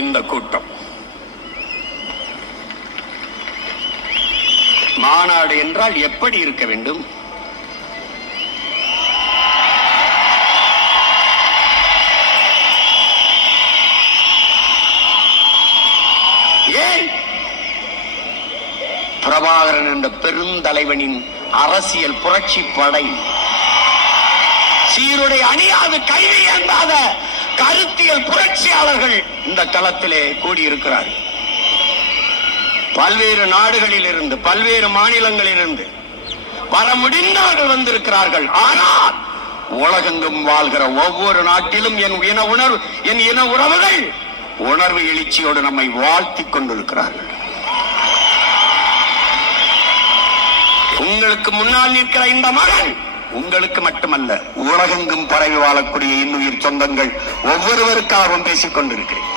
இந்த கூட்டம் மாநாடு என்றால் எப்படி இருக்க வேண்டும்? ஏன் பிரபாகரன் என்ற பெருந்தலைவனின் அரசியல் புரட்சி படை சீருடை அணியாது கைவி ஏந்தாத கருத்தியல் புரட்சியாளர்கள் இந்த களத்திலே கூடியிருக்கிறார்கள். பல்வேறு நாடுகளில் இருந்து பல்வேறு மாநிலங்களில் இருந்து வர முடிந்தவர்கள் வந்திருக்கிறார்கள். ஆனால் உலகெங்கும் வாழ்கிற ஒவ்வொரு நாட்டிலும் என் இன உறவுகள் உணர்வு எழுச்சியோடு நம்மை வாழ்த்திக் கொண்டிருக்கிறார்கள். உங்களுக்கு முன்னால் நிற்கிற இந்த மகன் உங்களுக்கு மட்டுமல்ல, உலகெங்கும் பரவி வாழக்கூடிய இன்னுயிர் சொந்தங்கள் ஒவ்வொருவருக்காகவும் பேசிக் கொண்டிருக்கிறேன்.